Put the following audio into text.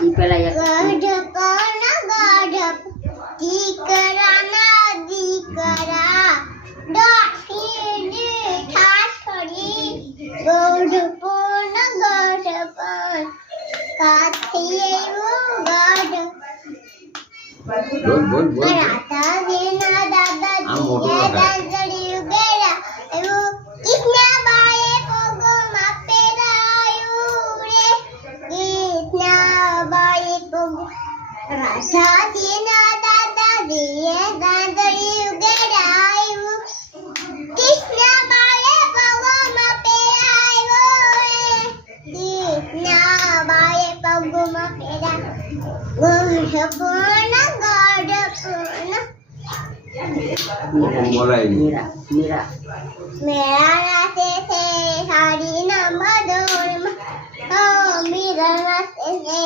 ઈ પેલા એક ગઢ દીકરાના દીકરા દોશી ઠાઠડી ગઢ કાથી ગઢ બોલ રાધા દેના દાદાજી દાદડી ઉગેરા એવું કૃષ્ણબાએ પગમાં પહેરાયું રે કૃષ્ણબાએ પગ રાધા દેના દાદાજી દાદડી ઉગેરા એવું કૃષ્ણબાએ પગમાં પહેરાયું રે કૃષ્ણબાએ પગમાં પહેરાયું બોલાય મીરા મીરા मेरा रास्ते से साड़ी नंबर 2 मीरा रास्ते से